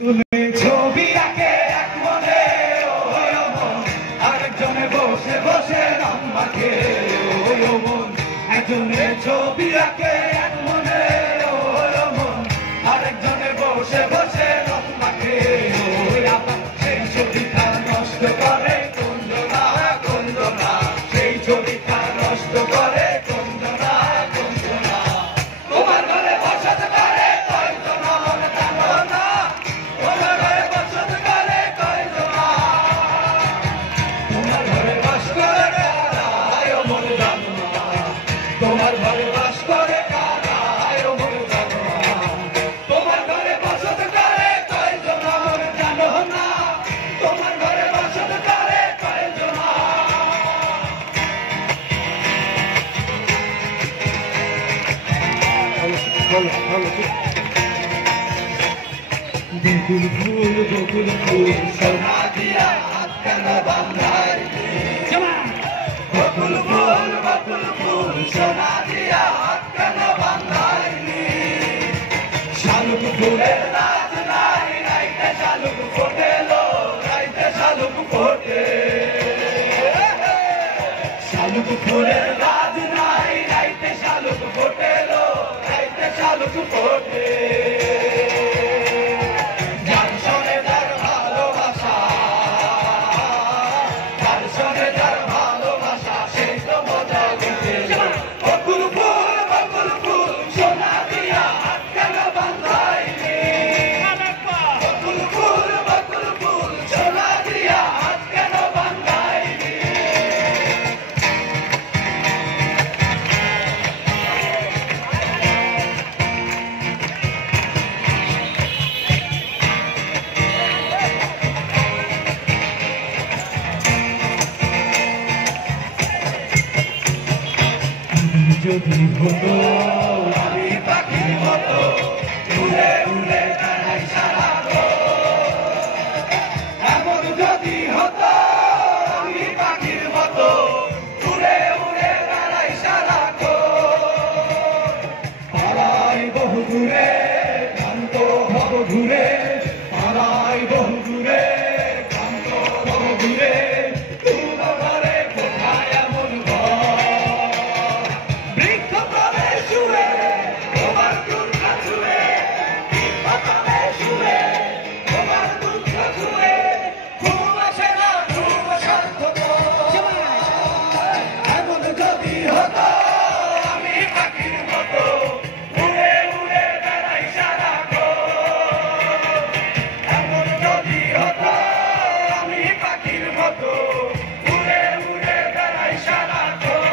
তুলে ছবি আঁকে এক মনে ওই মন, আরেকজনে বসে বসে রং মাখে ওই মন। একজনে ছবি আঁকে এক মনে ওই মন, আরেকজনে বসে বসে রং মাখে ওই আপন। সেই ছবিটা নষ্ট করে কুঞ্জনা কুঞ্জনা, সেই ছবিটা নষ্ট করে কুঞ্জনা কুঞ্জনা। তোমার ঘরে বসত করে কয়জনা মনে জানো না, তোমার ঘরে বসত করে কয়জনা, তোমার ঘরে বাস করে কারায় মনে জানো না, তোমার ঘরে বাস করে কারায় মনে জানো না। তোমার ঘরে বসত করে কয়জনা মনে জানো না, তোমার ঘরে বসত করে কয়জনা। বকুল ফুল সোনা দিয়া হাত কেন বাঁধাইলি, বকুল ফুল সোনা দিয়া হাত কেন বাঁধাইলি। শালুক ফুলের নাচ নাই, রাইতে শালুক ফোটেলো, রাইতে শালুক ফোটে। শালুক ফুলের নাচ নাই, রাইতে শালুক ফোটেলো, রাইতে শালুক ফোটে। যার সনে যার ভালোবাসা, যার সনে যার ভালোবাসা, সেই তো মজা দিতে। বকুল ফুল সোনা দিয়া হাত কেন বাঁধাইলি, বকুল ফুল সোনা দিয়া হাত কেন বাঁধাইলি। যদি হতো আমি পাখির মতো উড়ে উড়ে বেড়াই সারাক্ষণ, এমন যদি হতো আমি পাখির মতো উড়ে উড়ে বেড়াই সারাক্ষণ। পাড়াই বহু দূরে ক্লান্ত হব ঘুরে, পাড়াই বহু দূরে ক্লান্ত হব ঘুরে। তুলো ঘরে কোথায় এমন ঘর, বৃক্ষ তলে শুয়ে তোমার দুঃখ ছুঁয়ে, বৃক্ষ তলে শুয়ে তোমার দুঃখ ছুঁয়ে। ঘুম আসে না, ঘুম সার্থক। এমন যদি হতো আমি পাখির মতো উড়ে উড়ে বেড়াই সারাক্ষণ, এমন যদি হতো আমি পাখির মতো উড়ে উড়ে বেড়াই সারাক্ষণ।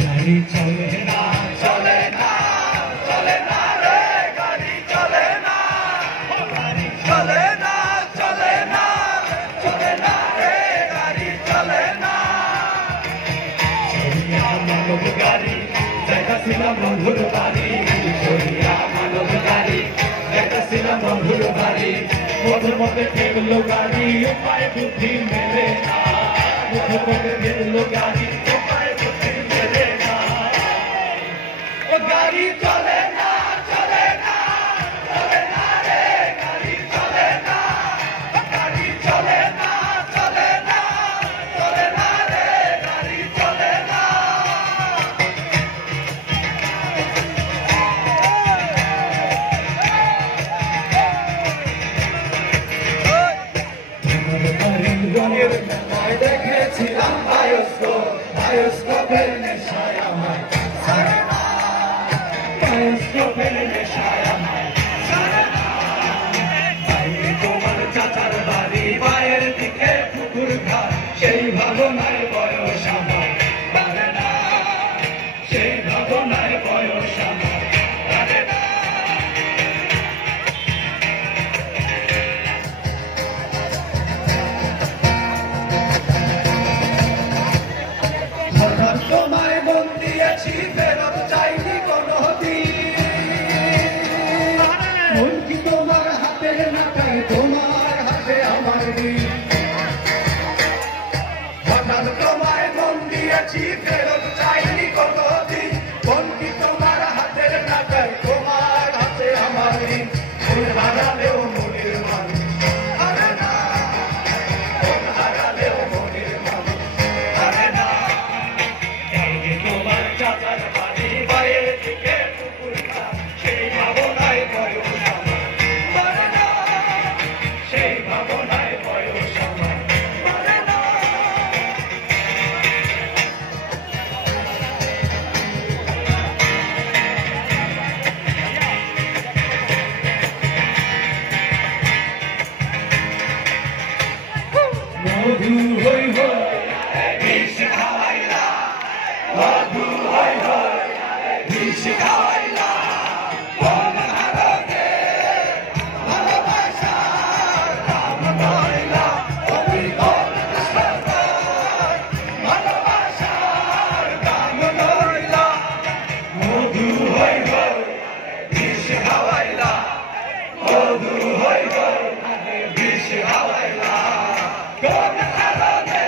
গাড়ি চলে না চলে না চলে না রে, গাড়ি চলে না, গাড়ি চলে না চলে না চলে না রে, গাড়ি চলে না। সরিয়া মানব গাড়ি যাইতাছিলাম বন্ধুর বাড়ি, সরিয়া মানব গাড়ি যাইতাছিলাম বন্ধুর বাড়ি। মধ্যে মধ্যে ঠেকলো গাড়ি, উপায় বুদ্ধি মেলে না, মধ্যে মধ্যে ঠেকলো গাড়ি, উপায় বুদ্ধি মেলে না। ও গাড়ি চলে না চলে না চলে না রে, গাড়ি চলে না, গাড়ি চলে না চলে না চলে না রে, গাড়ি চলে না। তোমার বাড়ির রঙের মেলায় দেখেছিলাম বায়োস্কোপ, করেছি ফেরত চাইনি কোনোদিন কোন কি তোমার হাতের টাকায় তোমার হাতে আমার ঋণ মন হারালেও মনের মানুষ হারে না মন হারালেও মনের মানুষ হারে না এই যে তোমার চাচার বাড়ি বাইরের দিকে পুকুরটা সেই ভাবনায় বয়স আমার হারে না সেই ভাবনায় বয়স আমার হারে না মধু হই হই বিষ খাওয়াইলা মধু হই হই বিষ খাওয়াইলা মন হারাতে ভালোবাসার দাম নইলা তুমি কোন সরকার ভালোবাসার দাম নইলা মধু হই হই বিষ খাওয়াইলা মধু হই হই বিষ খাওয়াইলা কোন কারণে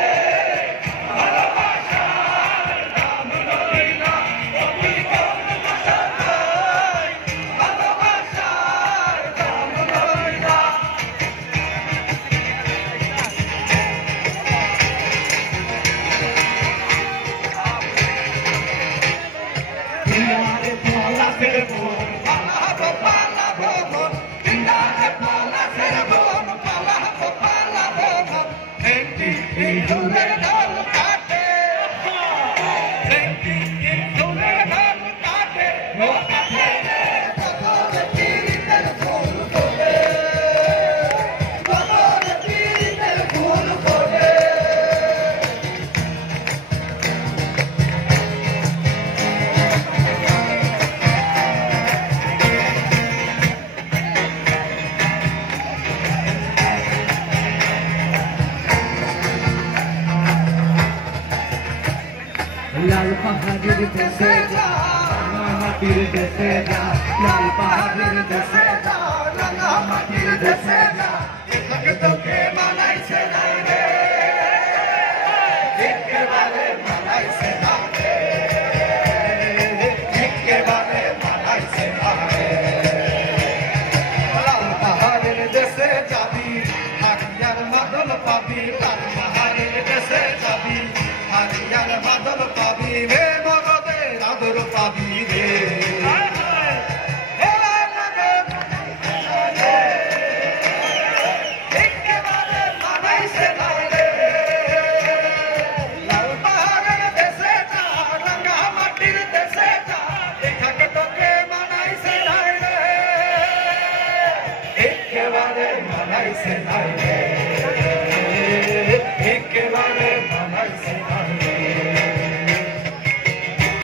ভালোবাসার দাম নইলা তুমি কোন সরকার ভালোবাসার দাম নইলা Tindare pola servon, pala bobon. Tindare pola servon, pala bobon. Enti idule dal kate, enti idule dal kate. No kate, kate tiri tel phul kode, kate tiri tel phul kode. লাল পাহাড়ের দেশে যা রাঙা মাটির দেশে যা লাল পাহাড়ের দেশে যা রাঙা মাটির দেশে যা এখানে তোকে মানাইছে না রে একেবারে মানাইছে না রে একেবারে মানাইছে না রে লাল পাহাড়ের দেশে যাবি হারিয়ার মাদল পাবি লাল পাহাড়ের দেশে যাবি হারিয়ার মাদল পাবি রে নগদের আদর পাবি রে একেবারে মানাইছে না রে লাল পাহাড়ের দেশে যা রাঙা মাটির দেশে যা এখানে তোকে মানাইছে না রে একেবারে মানাইছে না রে